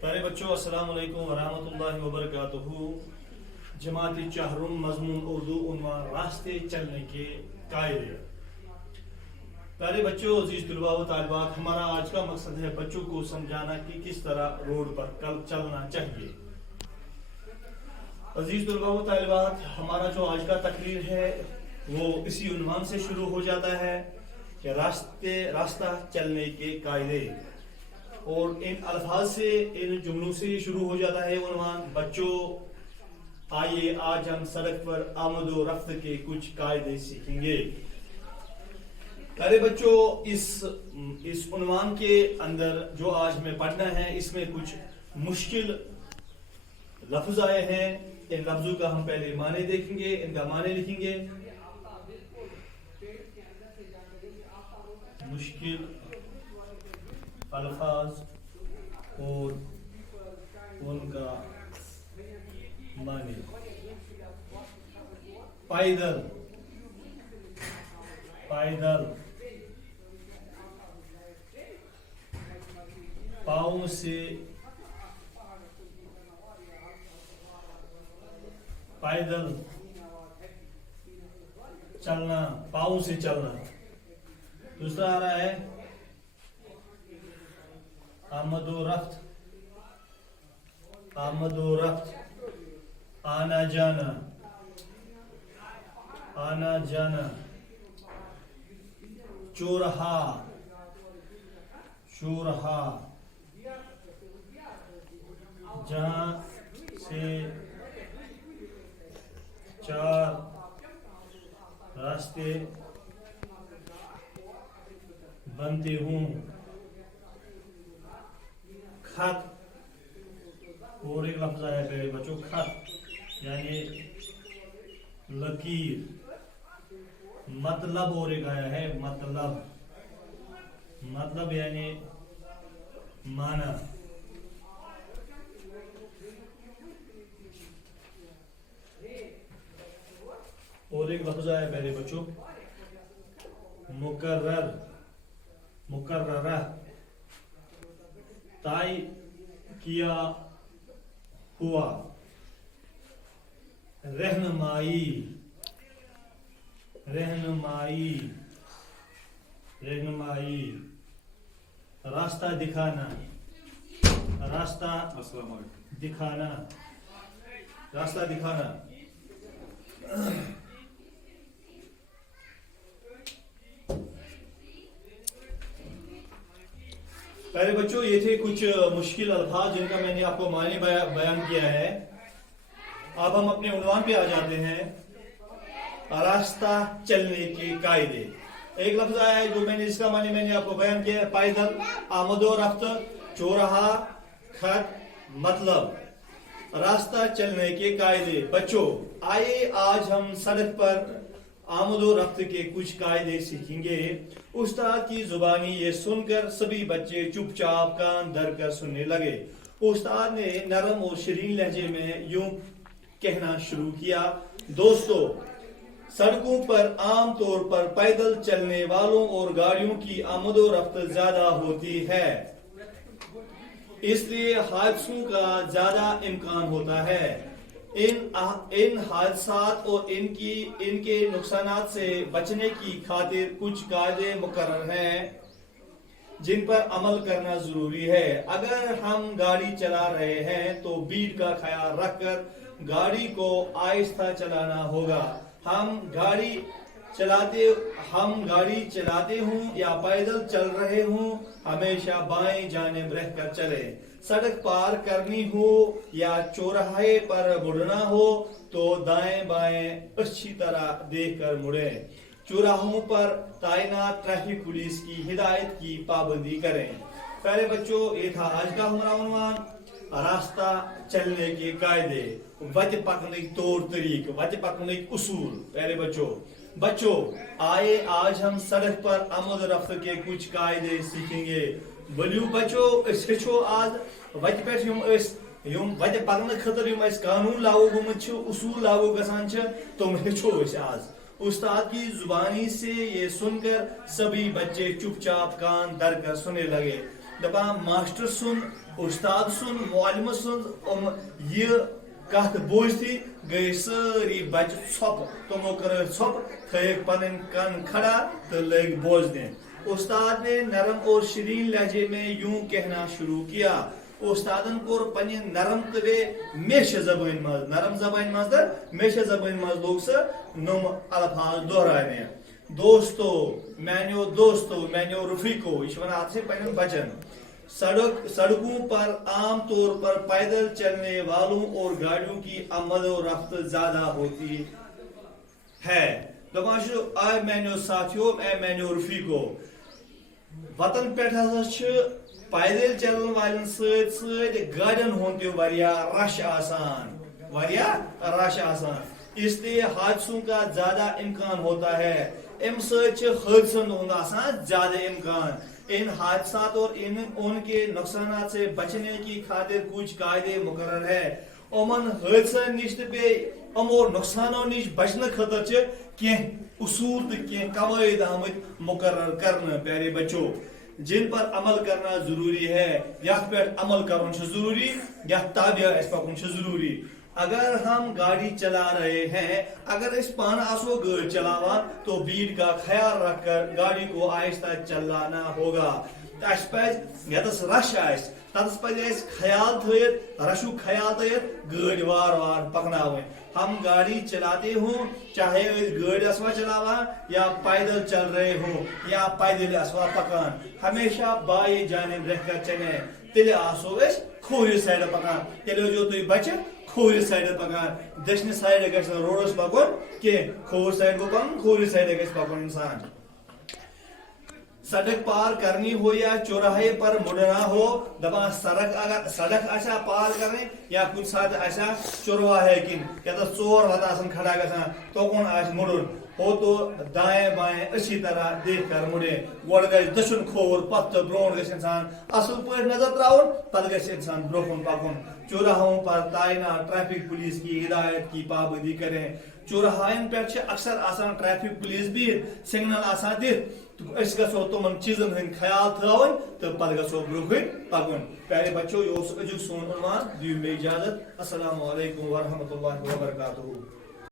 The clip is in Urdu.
پیارے بچوں، السلام علیکم ورحمۃ اللہ وبرکاتہ۔ جماعت چہرم مضمون اردو عنوان راستے چلنے کے قاعدے۔ پیارے بچوں، عزیز طلباء و طالبات، ہمارا آج کا مقصد ہے بچوں کو سمجھانا کہ کس طرح روڈ پر چلنا چاہیے۔ عزیز طلباء و طالبات، ہمارا جو آج کا تقریر ہے وہ اسی عنوان سے شروع ہو جاتا ہے کہ راستہ چلنے کے قاعدے، اور ان الفاظ سے، ان جملوں سے شروع ہو جاتا ہے عنوان۔ بچوں آئیے آج ہم سڑک پر آمد و رفت کے کچھ قاعدے سیکھیں گے۔ پیارے بچوں، اس عنوان کے اندر جو آج ہمیں پڑھنا ہے، اس میں کچھ مشکل لفظ آئے ہیں۔ ان لفظوں کا ہم پہلے معنی دیکھیں گے، ان کا معنی لکھیں گے۔ مشکل الفاظ اور ان کا معنی۔ پائیدل، پائیدل، پاؤں سے، پائیدل چلنا، پاؤں سے چلنا۔ دوسرا آ رہا ہے آمد و رفت، آمد و رفت، آنا جانا، آنا جانا۔ چورہا، چورہا، جہاں سے چار راستے بنتے ہوں۔ خط، اور ایک لفظ آیا ہے پیارے بچوں، خط یعنی لکیر۔ مطلب، اور ایک آیا ہے مطلب، مطلب یعنی معنی۔ اور ایک لفظ آیا پیارے بچوں مقرر، مقررہ، طے کیا ہوا۔ رہنمائی، رہنمائی، رہنمائی۔ راستہ دکھانا، راستہ دکھانا، راستہ دکھانا۔ پہلے بچوں، یہ تھے کچھ مشکل الفاظ جن کا میں نے آپ کو معنی بیان کیا ہے۔ اب ہم اپنے عنوان پہ آ جاتے ہیں۔ راستہ چلنے کے قاعدے۔ ایک لفظ آیا ہے جو میں نے، اس کا معنی میں نے آپ کو بیان کیا ہے، پائیدل، آمد و رفت، چورہا، خط، مطلب۔ راستہ چلنے کے قاعدے۔ بچوں آئیے آج ہم سڑک پر آمد و رفت کے کچھ قاعدے سیکھیں گے۔ استاد کی زبانی یہ سن کر سبھی بچے چپ چاپ کان دھر کر سننے لگے۔ استاد نے نرم اور شیرین لہجے میں یوں کہنا شروع کیا، دوستو، سڑکوں پر عام طور پر پیدل چلنے والوں اور گاڑیوں کی آمد و رفت زیادہ ہوتی ہے، اس لیے حادثوں کا زیادہ امکان ہوتا ہے۔ ان حادثات اور ان کے نقصانات سے بچنے کی خاطر کچھ قاعدے مقرر ہیں جن پر عمل کرنا ضروری ہے۔ اگر ہم گاڑی چلا رہے ہیں تو بیٹ کا خیال رکھ کر گاڑی کو آہستہ چلانا ہوگا۔ ہم گاڑی چلاتے ہوں یا پیدل چل رہے ہوں، ہمیشہ بائیں جانب رہ کر چلیں۔ سڑک پار کرنی ہو یا چوراہے پر مڑنا ہو تو دائیں بائیں اچھی طرح دیکھ کر مڑیں۔ چوراہوں پر تعینات ٹریفک پولیس کی ہدایت کی پابندی کریں۔ پیارے بچوں، یہ تھا آج کا ہمارا عنوان، راستہ چلنے کے قاعدے، وتہ پکنک طور طریق، وتہ پکنک اصول۔ پیارے بچوں آئے آج ہم سڑک پر آمد و رفت کے کچھ قاعدے سیکھیں گے۔ بلیو بچوں، اس ہچو آج وتہ پہ یم وتہ پکنہ خاطر یم اس قانون لاگو گمت، اصول لاگو گژھان، تم ہچو اس آج۔ استاد کی زبانی سے یہ سن کر سبھی بچے چپ چاپ کان دھر کر سننے لگے۔ دپان ماسٹر سن استاد سن معلم سن یہ کت بوزتی گئی ساری بچہ ژھۄپ تمو کر ژھۄپ تھک پن کن کھڑا تو لگ بوزنے استاد نے نرم اور شیرین لہجے میں یوں کہنا شروع کیا استادن کور پنہ نرم تو میشہ زبان مز نرم زبان مز تو میشہ زبان مز لوگ سہ نم الفاظ دہرانے دوستو میانیو رفیقو یہ ونان ات سے پنن بچن سڑکوں پر عام طور پر پیدل چلنے والوں اور گاڑیوں کی آمد و رفت زیادہ ہوتی ہے دپان اے میانیو ساتھیو اے میانیو رفیقو وطن پہ پیدل چلن والن ست ست گاڑین ہند رش آسان اس لیے حادثوں کا زیادہ امکان ہوتا ہے ام حادثن ہند آسان زیادہ امکان ان حادثات اور ان کے نقصانات سے بچنے کی خاطر کچھ قاعدے مقرر ہے امن حادثن نش امو نقصانوں نش بچنے خاطر کی اصول تو کی قواعد آمت مقرر کرنا پیارے بچوں جن پر عمل کرنا ضروری ہے یتھ پہ عمل کرن ضروری یتھ تابع اس پکن ضروری اگر ہم گاڑی چلا رہے ہیں اگر اس پان آسو گاڑی چلاوان تو بھیڑ کا خیال رکھ کر گاڑی کو آہستہ چلانا ہوگا اس پہ یتس رش آس تتس پہ خیال تھیت رشو خیال تھیت گاڑی وار وار پکناویں ہم گاڑی چلاتے ہوں چاہے گاڑی اسوا چلاوان یا پیدل چل رہے ہوں یا پیدل اسوا پکان ہمیشہ بائیں جانب رہ کر چلیں تیلے آسو اس کھوری سائڈ پکان تیلے جو تو بچے کھوری سائڈ پکان دشنی سائڈ گھس روڈس پکن کہ کھور سائڈ کو پکن کھوری سائڈ گھس پکن انسان سڑک پار کرنی ہو یا چوراہے پر مڑنا ہو دپان سڑک آسا پار کرنے یا کچھ ساتھ آسا چورواہے کن یا تو ژور وتہ آسان کھڑا گژھان توکن آس مڑن ہو تو دائیں بائیں اچھی طرح دیکھ کر مڑے گوڑ گژھِ دٔچھُن کھوور پتہٕ تہٕ برونٛٹھ گژھِ انسان اصل پٲٹھۍ نظر تراؤن پتہٕ گژھِ انسان برونٛہہ کُن پکُن چوراہوں پر تعینات ٹریفک پولیس کی ہدایت کی پابندی کریں چوراہائن پہ اکثر آسان ٹریفک پولیس بہت سگنل آسان دِتھ اس گژھو تمن چیزن ہند خیال تھاون تو پتہٕ گژھو برونٛہہ کُن پکُن پیارے بچو یہ اوس أزیُک سون عنوان دِیِو مےٚ اجازت السلام علیکم ورحمۃ اللہ وبرکاتہ